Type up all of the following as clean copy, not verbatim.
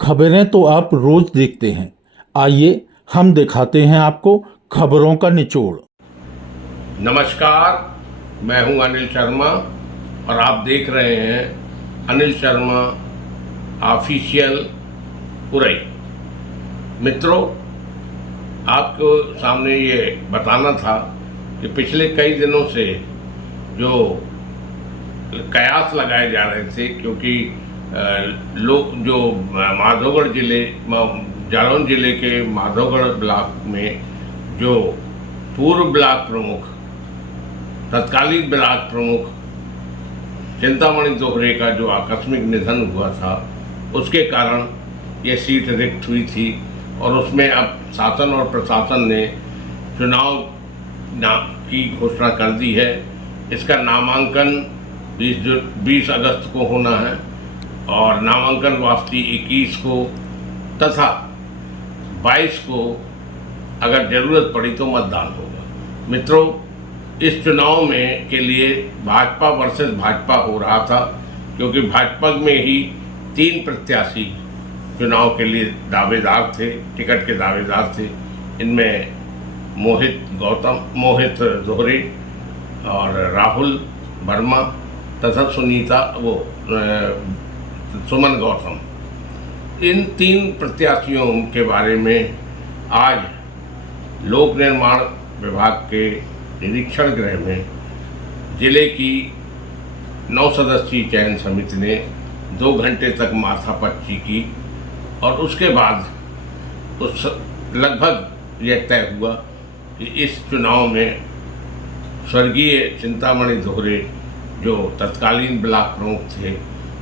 खबरें तो आप रोज देखते हैं, आइए हम दिखाते हैं आपको खबरों का निचोड़। नमस्कार, मैं हूं अनिल शर्मा और आप देख रहे हैं अनिल शर्मा ऑफिशियल उरई। मित्रों, आपको सामने ये बताना था कि पिछले कई दिनों से जो कयास लगाए जा रहे थे, क्योंकि लोग जो माधोगढ़ जिले जालौन जिले के माधोगढ़ ब्लॉक में जो पूर्व ब्लॉक प्रमुख, तत्कालीन ब्लॉक प्रमुख चिंतामणि दोहरे का जो आकस्मिक निधन हुआ था, उसके कारण ये सीट रिक्त हुई थी और उसमें अब शासन और प्रशासन ने चुनाव की घोषणा कर दी है। इसका नामांकन 20 अगस्त को होना है और नामांकन वापसी 21 को तथा 22 को अगर ज़रूरत पड़ी तो मतदान होगा। मित्रों, इस चुनाव में के लिए भाजपा वर्सेस भाजपा हो रहा था, क्योंकि भाजपा में ही 3 प्रत्याशी चुनाव के लिए दावेदार थे, टिकट के दावेदार थे। इनमें मोहित दोहरे और राहुल वर्मा तथा सुमन गौतम। इन 3 प्रत्याशियों के बारे में आज लोक निर्माण विभाग के निरीक्षण गृह में जिले की 9 सदस्यीय चयन समिति ने 2 घंटे तक माथापच्ची की और उसके बाद लगभग यह तय हुआ कि इस चुनाव में स्वर्गीय चिंतामणि दोहरे जो तत्कालीन ब्लॉक प्रमुख थे,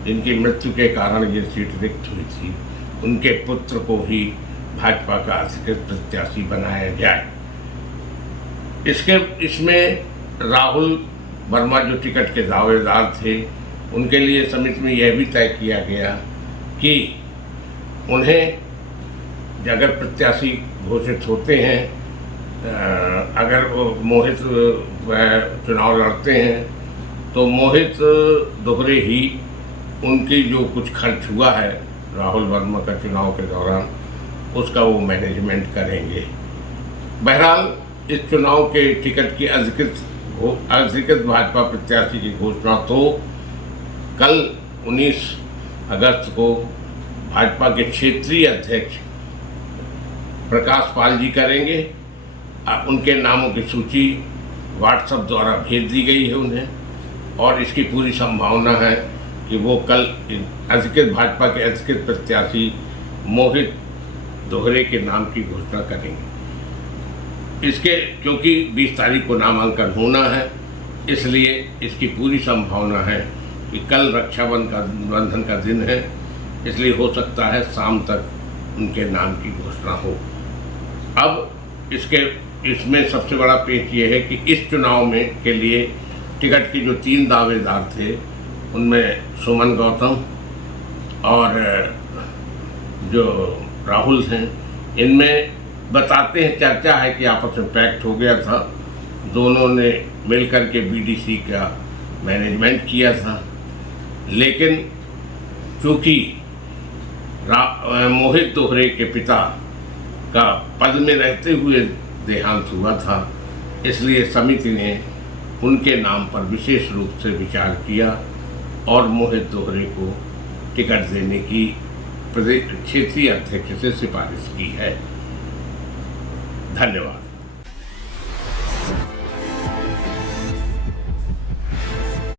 जिनकी मृत्यु के कारण ये सीट रिक्त हुई थी, उनके पुत्र को ही भाजपा का अधिकृत प्रत्याशी बनाया जाए। इसमें राहुल वर्मा जो टिकट के दावेदार थे, उनके लिए समिति में यह भी तय किया गया कि उन्हें अगर प्रत्याशी घोषित होते हैं, अगर वो मोहित चुनाव लड़ते हैं तो मोहित दोहरे ही उनकी जो कुछ खर्च हुआ है राहुल वर्मा का चुनाव के दौरान, उसका वो मैनेजमेंट करेंगे। बहरहाल इस चुनाव के टिकट की अधिकृत भाजपा प्रत्याशी की घोषणा तो कल 19 अगस्त को भाजपा के क्षेत्रीय अध्यक्ष प्रकाश पाल जी करेंगे। उनके नामों की सूची व्हाट्सएप द्वारा भेज दी गई है उन्हें, और इसकी पूरी संभावना है कि वो कल भाजपा के अधिकृत प्रत्याशी मोहित दोहरे के नाम की घोषणा करेंगे। क्योंकि 20 तारीख को नामांकन होना है, इसलिए इसकी पूरी संभावना है कि कल रक्षाबंधन का दिन है, इसलिए हो सकता है शाम तक उनके नाम की घोषणा हो। अब इसमें सबसे बड़ा पेच ये है कि इस चुनाव में के लिए टिकट की जो 3 दावेदार थे, उनमें सुमन गौतम और जो राहुल हैं, इनमें बताते हैं, चर्चा है कि आपस में पैक्ट हो गया था, दोनों ने मिलकर के बीडीसी का मैनेजमेंट किया था। लेकिन चूँकि मोहित दोहरे के पिता का पद में रहते हुए देहांत हुआ था, इसलिए समिति ने उनके नाम पर विशेष रूप से विचार किया और मोहित दोहरे को टिकट देने की प्रदेश क्षेत्रीय अध्यक्ष से सिफारिश की है। धन्यवाद।